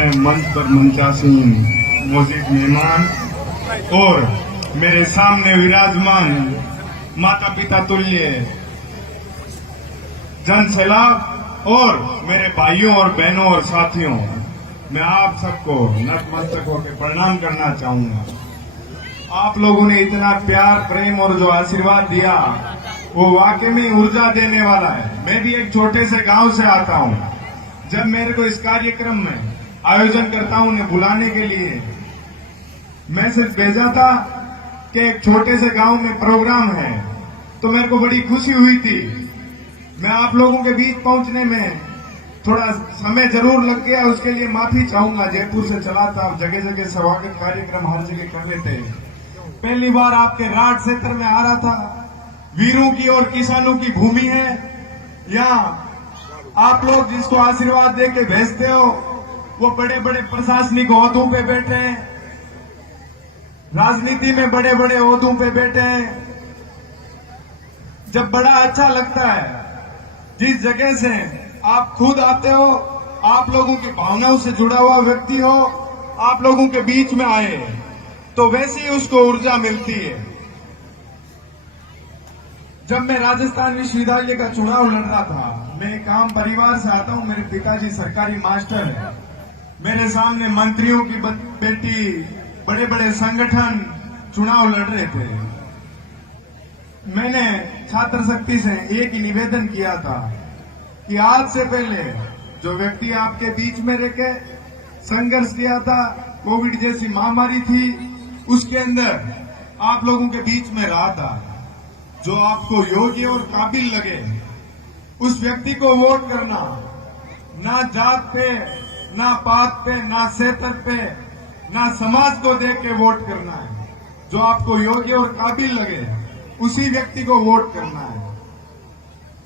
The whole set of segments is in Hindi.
मंच पर मंचासीन मौजूद मेहमान और मेरे सामने विराजमान माता पिता तुल्य जन सैलाब और मेरे भाइयों और बहनों और साथियों, मैं आप सबको नतमस्तक होकर प्रणाम करना चाहूंगा। आप लोगों ने इतना प्यार प्रेम और जो आशीर्वाद दिया वो वाकई में ऊर्जा देने वाला है। मैं भी एक छोटे से गांव से आता हूं। जब मेरे को इस कार्यक्रम में आयोजन करता हूं उन्हें बुलाने के लिए, मैं सिर्फ भेजा था कि एक छोटे से गांव में प्रोग्राम है, तो मेरे को बड़ी खुशी हुई थी। मैं आप लोगों के बीच पहुंचने में थोड़ा समय जरूर लग गया, उसके लिए माफी चाहूंगा। जयपुर से चला था, जगह जगह स्वागत कार्यक्रम हर जगह कर रहे थे। पहली बार आपके राड क्षेत्र में आ रहा था। वीरों की और किसानों की भूमि है। यहाँ आप लोग जिसको आशीर्वाद दे के भेजते हो वो बड़े बड़े प्रशासनिक ओहदों पे बैठे हैं, राजनीति में बड़े बड़े ओहदों पे बैठे हैं। जब बड़ा अच्छा लगता है जिस जगह से आप खुद आते हो, आप लोगों की भावनाओं से जुड़ा हुआ व्यक्ति हो, आप लोगों के बीच में आए, तो वैसी उसको ऊर्जा मिलती है। जब मैं राजस्थान विश्वविद्यालय का चुनाव लड़ रहा था, मैं एक आम परिवार से आता हूं। मेरे पिताजी सरकारी मास्टर है। मेरे सामने मंत्रियों की बेटी, बड़े बड़े संगठन चुनाव लड़ रहे थे। मैंने छात्र शक्ति से एक ही निवेदन किया था कि आज से पहले जो व्यक्ति आपके बीच में रह के संघर्ष किया था, कोविड जैसी महामारी थी, उसके अंदर आप लोगों के बीच में रहा था, जो आपको योग्य और काबिल लगे उस व्यक्ति को वोट करना। ना जात पे, ना पात पे, ना क्षेत्र पे, ना समाज को देख के वोट करना है। जो आपको योग्य और काबिल लगे उसी व्यक्ति को वोट करना है।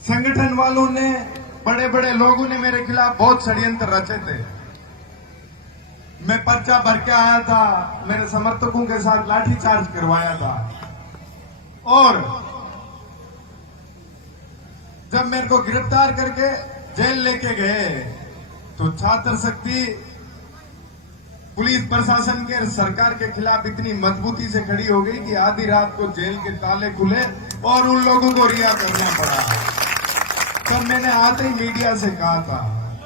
संगठन वालों ने, बड़े बड़े लोगों ने मेरे खिलाफ बहुत षड्यंत्र रचे थे। मैं पर्चा भर के आया था, मेरे समर्थकों के साथ लाठीचार्ज करवाया था, और जब मेरे को गिरफ्तार करके जेल लेके गए तो छात्र शक्ति पुलिस प्रशासन के, सरकार के खिलाफ इतनी मजबूती से खड़ी हो गई कि आधी रात को जेल के ताले खुले और उन लोगों को रिहा करना पड़ा। तब मैंने आते ही मीडिया से कहा था,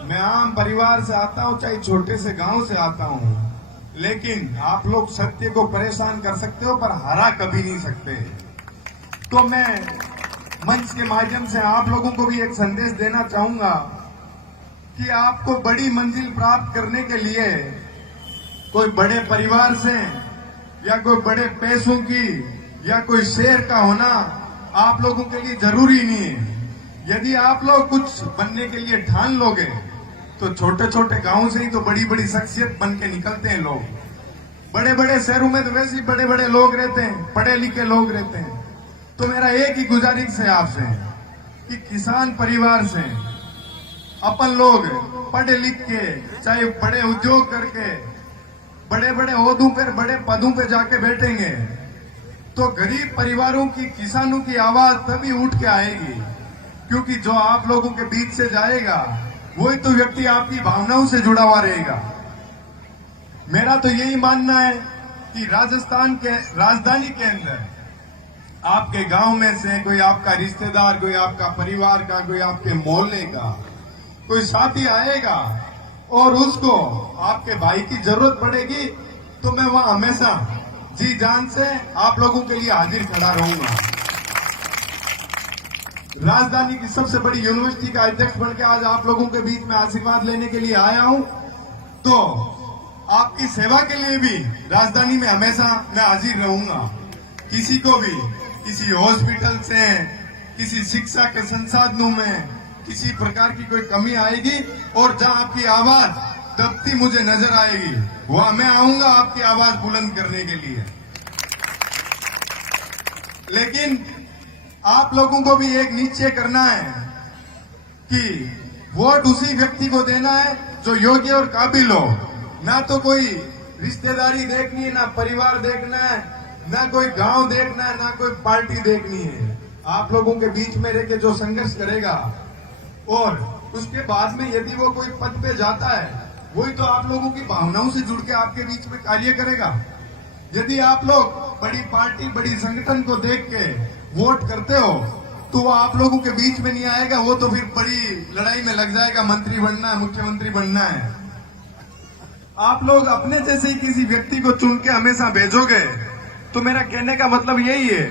मैं आम परिवार से आता हूं, चाहे छोटे से गांव से आता हूं, लेकिन आप लोग सत्य को परेशान कर सकते हो पर हरा कभी नहीं सकते। तो मैं मंच के माध्यम से आप लोगों को भी एक संदेश देना चाहूंगा कि आपको बड़ी मंजिल प्राप्त करने के लिए कोई बड़े परिवार से या कोई बड़े पैसों की या कोई शेर का होना आप लोगों के लिए जरूरी नहीं है। यदि आप लोग कुछ बनने के लिए ठान लोगे तो छोटे छोटे गांव से ही तो बड़ी बड़ी शख्सियत बन के निकलते हैं लोग। बड़े बड़े शहरों में तो वैसे ही बड़े बड़े लोग रहते हैं, पढ़े लिखे लोग रहते हैं। तो मेरा एक ही गुजारिश है आपसे कि किसान परिवार से अपन लोग पढ़े लिख के, चाहे बड़े उद्योग करके, बड़े बड़े ओहदों पर, बड़े पदों पे जाके बैठेंगे तो गरीब परिवारों की, किसानों की आवाज तभी उठ के आएगी, क्योंकि जो आप लोगों के बीच से जाएगा वही तो व्यक्ति आपकी भावनाओं से जुड़ा हुआ रहेगा। मेरा तो यही मानना है कि राजस्थान के राजधानी के अंदर आपके गांव में से कोई आपका रिश्तेदार, कोई आपका परिवार का, कोई आपके मोहल्ले का कोई साथी आएगा और उसको आपके भाई की जरूरत पड़ेगी, तो मैं वहां हमेशा जी जान से आप लोगों के लिए हाजिर खड़ा रहूंगा। राजधानी की सबसे बड़ी यूनिवर्सिटी का अध्यक्ष बनकर आज आप लोगों के बीच में आशीर्वाद लेने के लिए आया हूं, तो आपकी सेवा के लिए भी राजधानी में हमेशा मैं हाजिर रहूंगा। किसी को भी किसी हॉस्पिटल से, किसी शिक्षा के संसाधनों में किसी प्रकार की कोई कमी आएगी और जहां आपकी आवाज दबती मुझे नजर आएगी, वहां मैं आऊंगा आपकी आवाज बुलंद करने के लिए। लेकिन आप लोगों को भी एक निश्चय करना है कि वोट उसी व्यक्ति को देना है जो योग्य और काबिल हो। ना तो कोई रिश्तेदारी देखनी है, ना परिवार देखना है, ना कोई गांव देखना है, ना कोई पार्टी देखनी है। आप लोगों के बीच में रह के जो संघर्ष करेगा और उसके बाद में यदि वो कोई पद पे जाता है वही तो आप लोगों की भावनाओं से जुड़ के आपके बीच में कार्य करेगा। यदि आप लोग बड़ी पार्टी, बड़ी संगठन को देख के वोट करते हो तो वो आप लोगों के बीच में नहीं आएगा, वो तो फिर बड़ी लड़ाई में लग जाएगा, मंत्री बनना है, मुख्यमंत्री बनना है। आप लोग अपने जैसे ही किसी व्यक्ति को चुन के हमेशा भेजोगे, तो मेरा कहने का मतलब यही है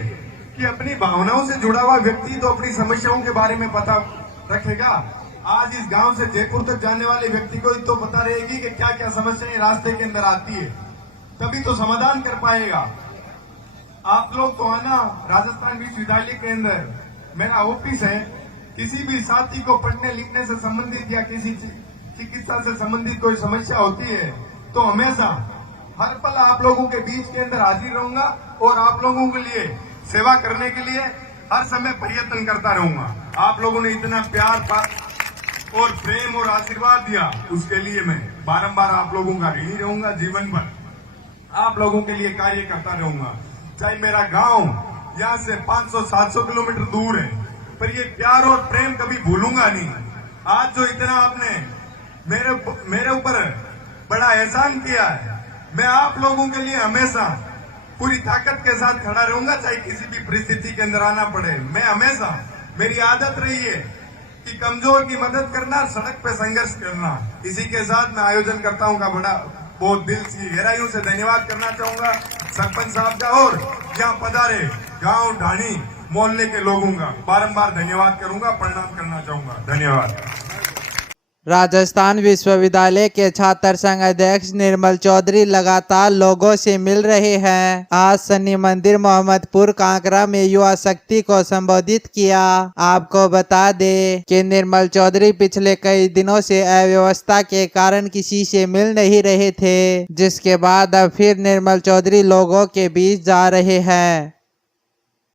कि अपनी भावनाओं से जुड़ा हुआ व्यक्ति तो अपनी समस्याओं के बारे में पता रखेगा। आज इस गांव से जयपुर तक जाने वाले व्यक्ति को तो पता रहेगी कि क्या क्या समस्याएं रास्ते के अंदर आती है, तभी तो समाधान कर पाएगा। आप लोग तो आना, राजस्थान विश्वविद्यालय के अंदर मेरा ऑफिस है। किसी भी साथी को पढ़ने लिखने से संबंधित या किसी चिकित्सा से संबंधित कोई समस्या होती है तो हमेशा हर पल आप लोगों के बीच के अंदर हाजिर रहूंगा और आप लोगों के लिए सेवा करने के लिए हर समय प्रयत्न करता रहूंगा। आप लोगों ने इतना प्यार और प्रेम और आशीर्वाद दिया, उसके लिए मैं बारंबार आप लोगों का ऋणी रहूंगा। जीवन भर आप लोगों के लिए कार्य करता रहूंगा। चाहे मेरा गांव यहाँ से 500-700 किलोमीटर दूर है, पर ये प्यार और प्रेम कभी भूलूंगा नहीं। आज जो इतना आपने मेरे ऊपर बड़ा एहसान किया है, मैं आप लोगों के लिए हमेशा पूरी ताकत के साथ खड़ा रहूंगा, चाहे किसी भी परिस्थिति के अंदर आना पड़े। मैं हमेशा, मेरी आदत रही है कि कमजोर की मदद करना, सड़क पे संघर्ष करना। इसी के साथ मैं आयोजन करता हूं का बड़ा बहुत दिल की गहराइयों से धन्यवाद करना चाहूंगा सरपंच साहब का, और यहाँ पधारे गांव ढाणी मोहल्ले के लोगों का बारंबार धन्यवाद करूंगा, प्रणाम करना चाहूंगा। धन्यवाद। राजस्थान विश्वविद्यालय के छात्र संघ अध्यक्ष निर्मल चौधरी लगातार लोगों से मिल रहे हैं। आज शनि मंदिर मोहम्मदपुर कांकरा में युवा शक्ति को संबोधित किया। आपको बता दें कि निर्मल चौधरी पिछले कई दिनों से अव्यवस्था के कारण किसी से मिल नहीं रहे थे, जिसके बाद अब फिर निर्मल चौधरी लोगों के बीच जा रहे हैं।